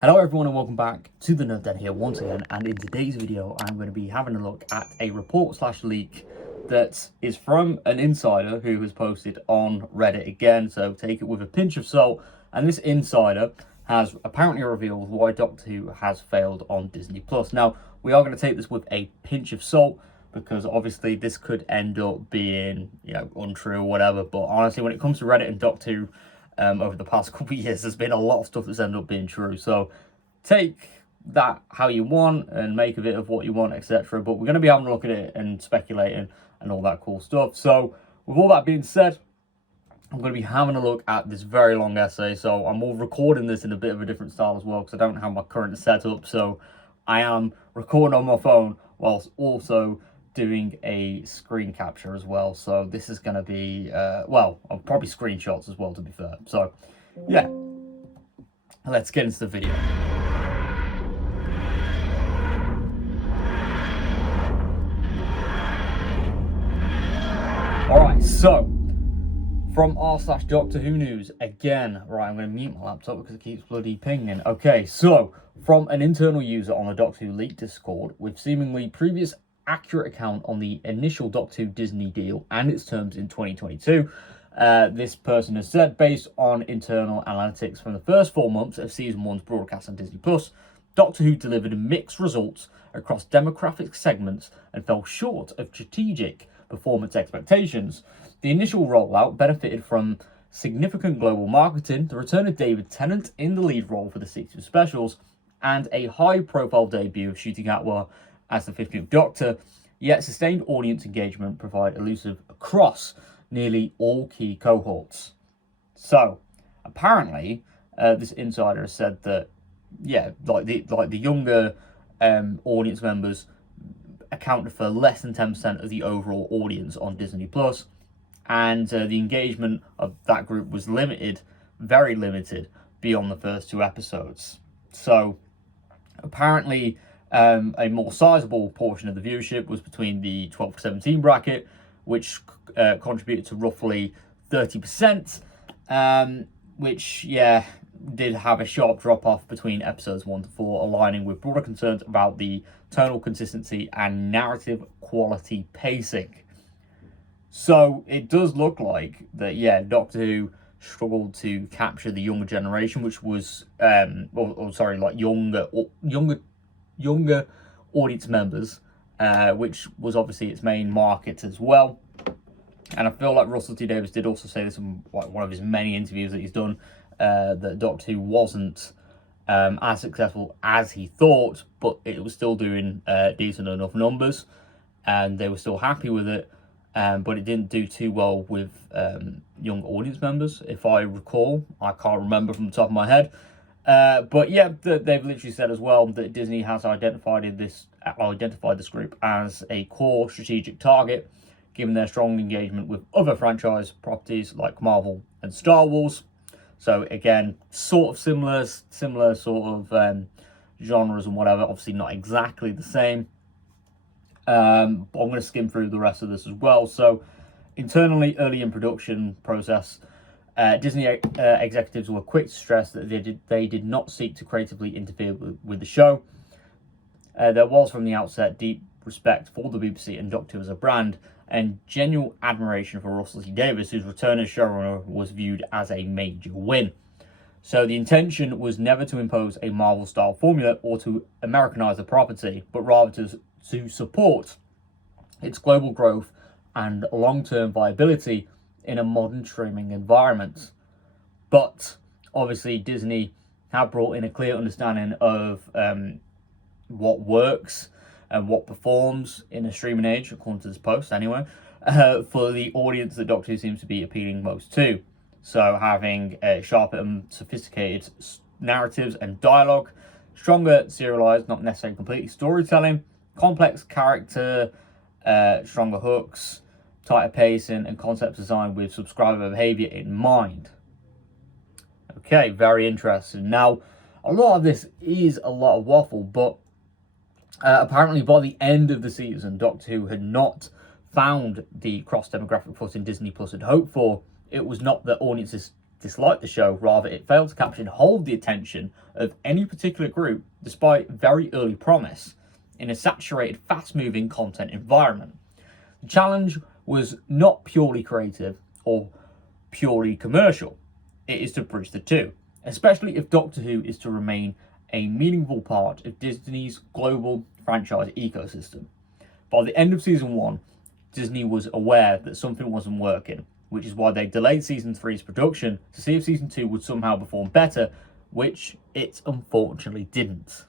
Hello everyone and welcome back to the Nerd Den here once again, and in today's video I'm going to be having a look at a report slash leak that is from an insider who has posted on Reddit again, so take it with a pinch of salt. And this insider has apparently revealed why Doctor Who has failed on Disney Plus. Now, we are going to take this with a pinch of salt because obviously this could end up being, untrue or whatever, but honestly when it comes to Reddit and Doctor Who, over the past couple of years, there's been a lot of stuff that's ended up being true. So take that how you want and make of it of what you want, etc. But we're going to be having a look at it and speculating and all that cool stuff. So with all that being said, I'm going to be having a look at this very long essay. So I'm all recording this in a bit of a different style as well because I don't have my current setup. So I am recording on my phone whilst also doing a screen capture as well. So this is going to be, probably screenshots as well, to be fair. So yeah, let's get into the video. Alright, so from r/Doctor Who News again. Right, I'm going to mute my laptop because it keeps bloody pinging. Okay, so from an internal user on the Doctor Who leak Discord with seemingly previous accurate account on the initial Doctor Who Disney deal and its terms in 2022. This person has said, based on internal analytics from the first 4 months of Season 1's broadcast on Disney+, Doctor Who delivered mixed results across demographic segments and fell short of strategic performance expectations. The initial rollout benefited from significant global marketing, the return of David Tennant in the lead role for the season specials, and a high-profile debut of Ncuti Gatwa as the 15th Doctor, yet sustained audience engagement provide elusive across nearly all key cohorts. So, apparently, this insider has said that, the younger audience members accounted for less than 10% of the overall audience on Disney+, and the engagement of that group was limited, very limited, beyond the first 2 episodes. So, apparently, a more sizable portion of the viewership was between the 12 to 17 bracket, which contributed to roughly 30%, which, did have a sharp drop-off between episodes 1 to 4, aligning with broader concerns about the tonal consistency and narrative quality pacing. So it does look like that, Doctor Who struggled to capture the younger generation, which was, younger audience members, which was obviously its main market as well. And I feel like Russell T Davies did also say this in one of his many interviews that he's done, that Doctor Who wasn't as successful as he thought, but it was still doing decent enough numbers, and they were still happy with it. But it didn't do too well with young audience members, if I recall. I can't remember from the top of my head. But yeah, they've literally said as well that Disney has identified this group as a core strategic target, given their strong engagement with other franchise properties like Marvel and Star Wars. So again, sort of similar sort of genres and whatever. Obviously not exactly the same. But I'm going to skim through the rest of this as well. So internally, early in production process, Disney executives were quick to stress that they did not seek to creatively interfere with the show. There was from the outset deep respect for the BBC and Doctor Who as a brand, and genuine admiration for Russell T Davies, whose return as showrunner was viewed as a major win. So the intention was never to impose a Marvel-style formula or to Americanize the property, but rather to support its global growth and long-term viability in a modern streaming environment. But obviously Disney have brought in a clear understanding of what works and what performs in a streaming age, according to this post anyway, for the audience that Doctor Who seems to be appealing most to. So having sharper and sophisticated narratives and dialogue, stronger serialized, not necessarily completely storytelling, complex character, stronger hooks, tighter pacing, and concept design with subscriber behavior in mind. Okay, very interesting. Now, a lot of this is a lot of waffle, but apparently by the end of the season, Doctor Who had not found the cross-demographic footing Disney Plus had hoped for. It was not that audiences disliked the show. Rather, it failed to capture and hold the attention of any particular group, despite very early promise, in a saturated, fast-moving content environment. The challenge was not purely creative or purely commercial. It is to bridge the two, especially if Doctor Who is to remain a meaningful part of Disney's global franchise ecosystem. By the end of season 1, Disney was aware that something wasn't working, which is why they delayed season 3's production to see if season 2 would somehow perform better, which it unfortunately didn't.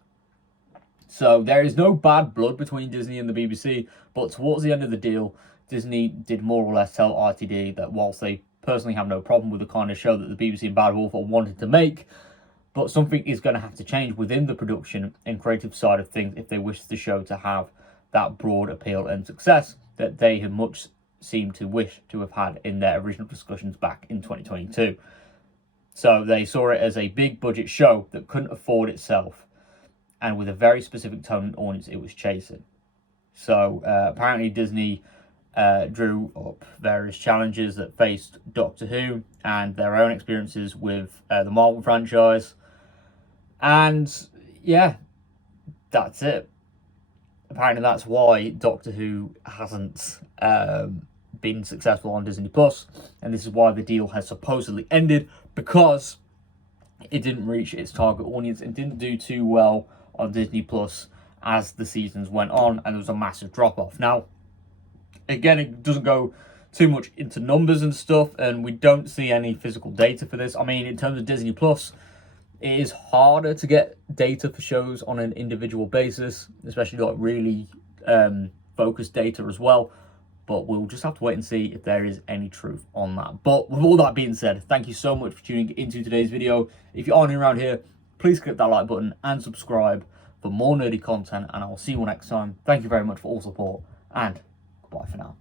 So there is no bad blood between Disney and the BBC, but towards the end of the deal, Disney did more or less tell RTD that whilst they personally have no problem with the kind of show that the BBC and Bad Wolf are wanting to make, but something is going to have to change within the production and creative side of things if they wish the show to have that broad appeal and success that they had much seemed to wish to have had in their original discussions back in 2022. So they saw it as a big budget show that couldn't afford itself, and with a very specific tone and audience it was chasing. So apparently Disney drew up various challenges that faced Doctor Who and their own experiences with the Marvel franchise. And yeah, that's it. Apparently that's why Doctor Who hasn't been successful on Disney Plus, and this is why the deal has supposedly ended, because it didn't reach its target audience and didn't do too well on Disney Plus as the seasons went on, and there was a massive drop-off. Now, again, it doesn't go too much into numbers and stuff, and we don't see any physical data for this. I mean, in terms of Disney Plus, it is harder to get data for shows on an individual basis, especially like really focused data as well. But we'll just have to wait and see if there is any truth on that. But with all that being said, thank you so much for tuning into today's video. If you are new around here, please click that like button and subscribe for more nerdy content, and I will see you all next time. Thank you very much for all support, and goodbye for now.